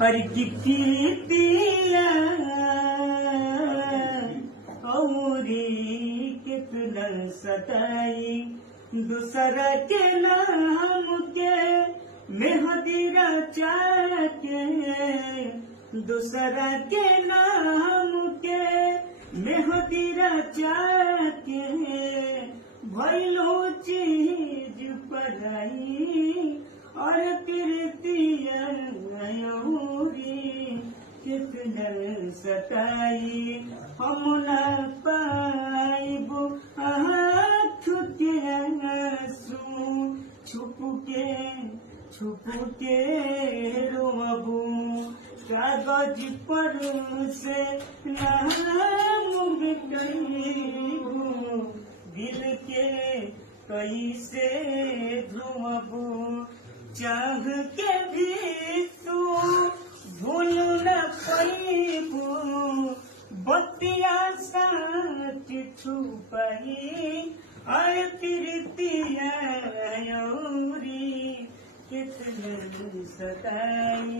हर कितिया औरी कितना सताई दूसरा के नाम के मेहदी रचा के दूसरा के नाम के मेहदी रचा के भइलो चीज पढ़ाई और प्रीतिया कितना सताई हम न पाइबो हाथ के आंसू छुप के रोबू कागज पर से नाम मिटाइबू दिल के कैसे ध्रुवबू चाह के भी तू भूल न पाइबू बतिया साथ छुपाई आय प्रीतिया कितने सताई